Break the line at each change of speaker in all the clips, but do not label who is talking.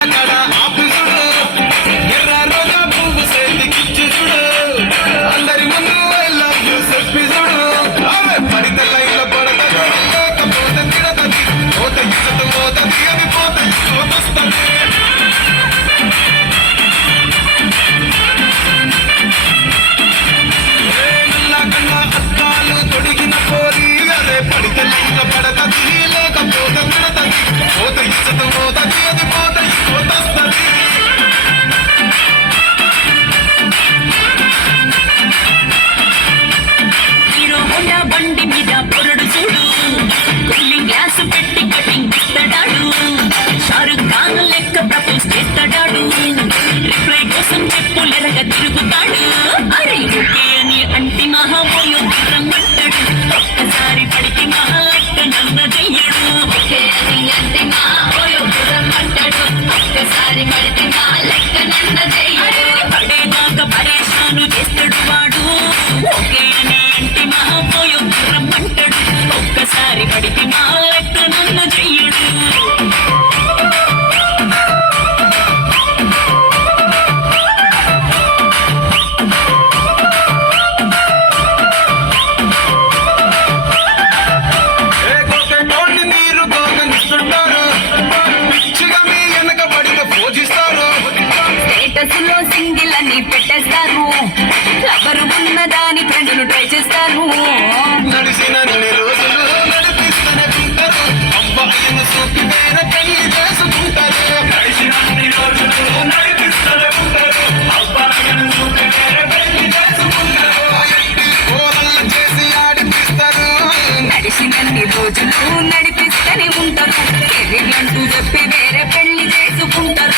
i don't Yeah.
బండి మీద పొరడు చూడు. కొల్లి గ్లాసు పెట్టి కటింగ్ ఇస్తాడాడు షారుఖ్ ఖాన్ లెక్క ప్రపోజ్ చేస్తాడాడు. రిప్లై కోసం చెప్పులు ఎరగ తిరుగుతాడు. అరే అని అంటి మహాబోల్ స్టేటస్లో సింగిల్ అని పెట్టేస్తాను ఎవరు ఉన్నదాని ఫ్రెండ్లు ట్రై చేస్తాను
నడిపిస్తూనే
ఉంటారు. అంటూ చెప్పి వేరే పెళ్ళి చేసుకుంటారు.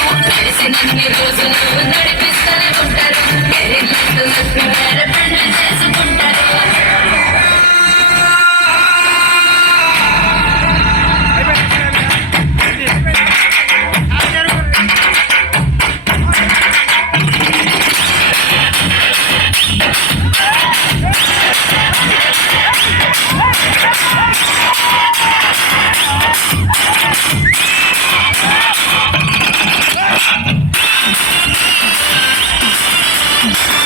independence.